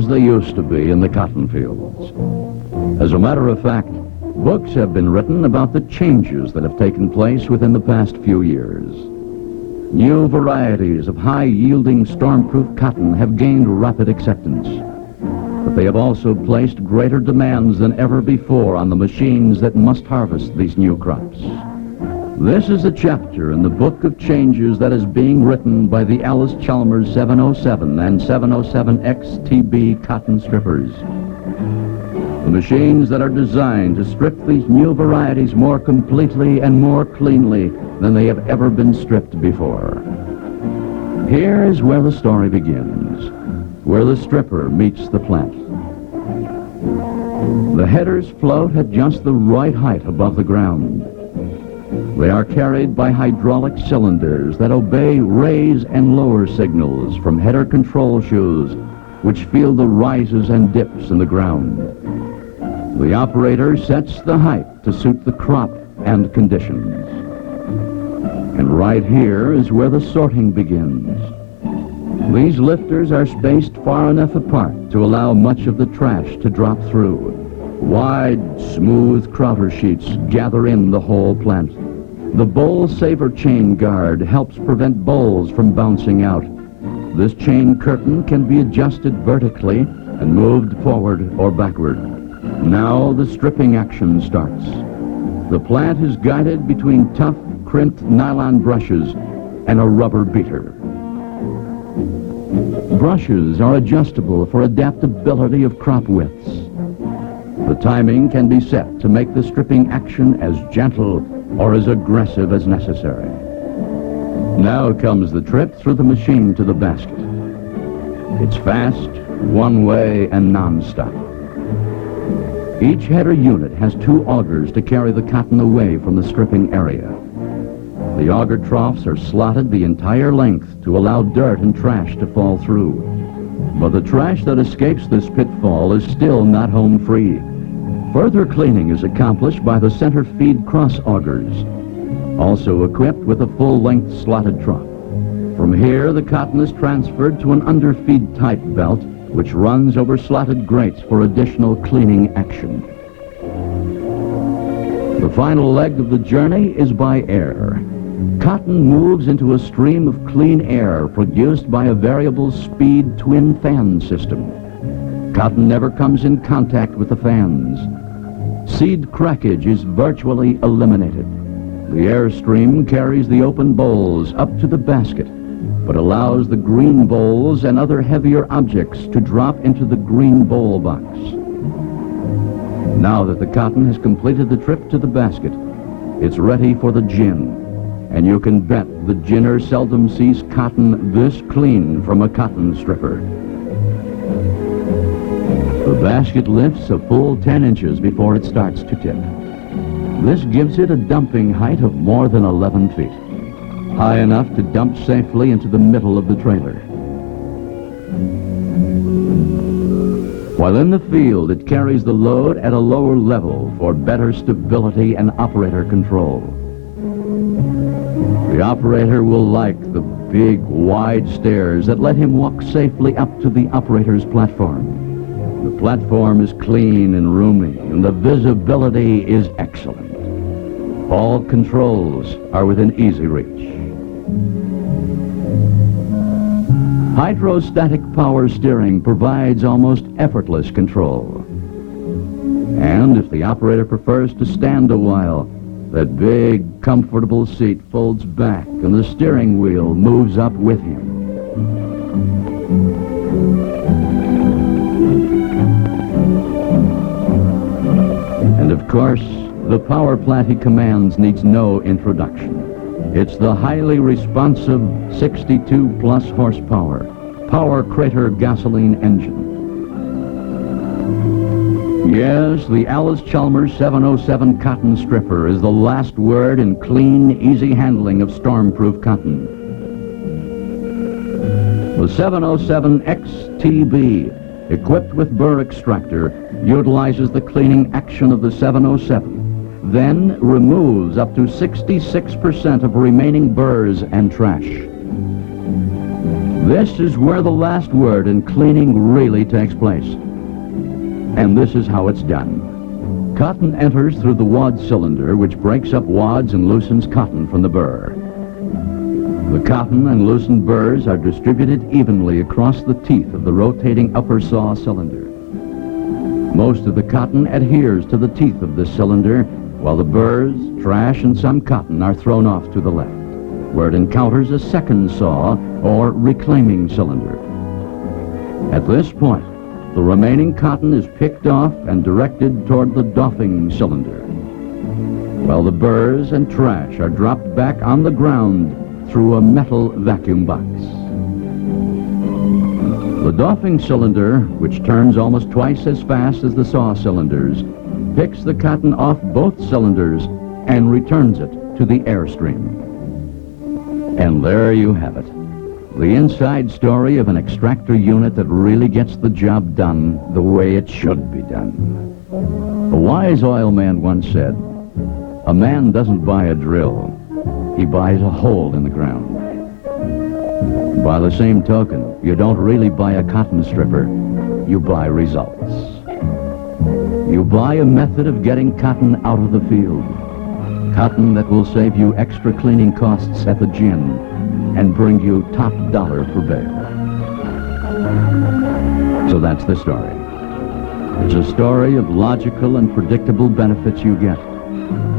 as they used to be in the cotton fields. As a matter of fact, books have been written about the changes that have taken place within the past few years. New varieties of high-yielding storm-proof cotton have gained rapid acceptance, but they have also placed greater demands than ever before on the machines that must harvest these new crops. This is a chapter in the book of changes that is being written by the Allis Chalmers 707 and 707 XTB cotton strippers. The machines that are designed to strip these new varieties more completely and more cleanly than they have ever been stripped before. Here is where the story begins, where the stripper meets the plant. The headers float at just the right height above the ground. They are carried by hydraulic cylinders that obey raise and lower signals from header control shoes, which feel the rises and dips in the ground. The operator sets the height to suit the crop and conditions. And right here is where the sorting begins. These lifters are spaced far enough apart to allow much of the trash to drop through. Wide, smooth crowder sheets gather in the whole plant. The bowl saver chain guard helps prevent bowls from bouncing out. This chain curtain can be adjusted vertically and moved forward or backward. Now the stripping action starts. The plant is guided between tough, crimped nylon brushes and a rubber beater. Brushes are adjustable for adaptability of crop widths. The timing can be set to make the stripping action as gentle or as aggressive as necessary. Now comes the trip through the machine to the basket. It's fast, one-way, and non-stop. Each header unit has 2 augers to carry the cotton away from the stripping area. The auger troughs are slotted the entire length to allow dirt and trash to fall through. But the trash that escapes this pitfall is still not home free. Further cleaning is accomplished by the center feed cross augers, also equipped with a full-length slotted trough. From here, the cotton is transferred to an underfeed type belt, which runs over slotted grates for additional cleaning action. The final leg of the journey is by air. Cotton moves into a stream of clean air produced by a variable speed twin fan system. Cotton never comes in contact with the fans. Seed crackage is virtually eliminated. The airstream carries the open bowls up to the basket, but allows the green bowls and other heavier objects to drop into the green bowl box. Now that the cotton has completed the trip to the basket, it's ready for the gin. And you can bet the ginner seldom sees cotton this clean from a cotton stripper. The basket lifts a full 10 inches before it starts to tip. This gives it a dumping height of more than 11 feet, high enough to dump safely into the middle of the trailer. While in the field, it carries the load at a lower level for better stability and operator control. The operator will like the big, wide stairs that let him walk safely up to the operator's platform. The platform is clean and roomy, and the visibility is excellent. All controls are within easy reach. Hydrostatic power steering provides almost effortless control. And if the operator prefers to stand a while, that big, comfortable seat folds back and the steering wheel moves up with him. And of course, the power plant he commands needs no introduction. It's the highly responsive 62 plus horsepower Power Crater gasoline engine. Yes, the Allis Chalmers 707 cotton stripper is the last word in clean, easy handling of storm-proof cotton. The 707 XTB, equipped with burr extractor, utilizes the cleaning action of the 707, then removes up to 66% of remaining burrs and trash. This is where the last word in cleaning really takes place. And this is how it's done. Cotton enters through the wad cylinder, which breaks up wads and loosens cotton from the burr. The cotton and loosened burrs are distributed evenly across the teeth of the rotating upper saw cylinder. Most of the cotton adheres to the teeth of this cylinder, while the burrs, trash, and some cotton are thrown off to the left, where it encounters a second saw or reclaiming cylinder. At this point, the remaining cotton is picked off and directed toward the doffing cylinder, while the burrs and trash are dropped back on the ground through a metal vacuum box. The doffing cylinder, which turns almost twice as fast as the saw cylinders, picks the cotton off both cylinders and returns it to the airstream. And there you have it, the inside story of an extractor unit that really gets the job done the way it should be done. A wise oil man once said, "A man doesn't buy a drill, he buys a hole in the ground." By the same token, you don't really buy a cotton stripper, you buy results. You buy a method of getting cotton out of the field. Cotton that will save you extra cleaning costs at the gin and bring you top dollar per bale. So that's the story. It's a story of logical and predictable benefits you get,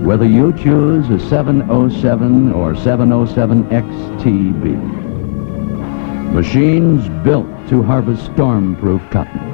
whether you choose a 707 or 707 XTB. Machines built to harvest storm-proof cotton.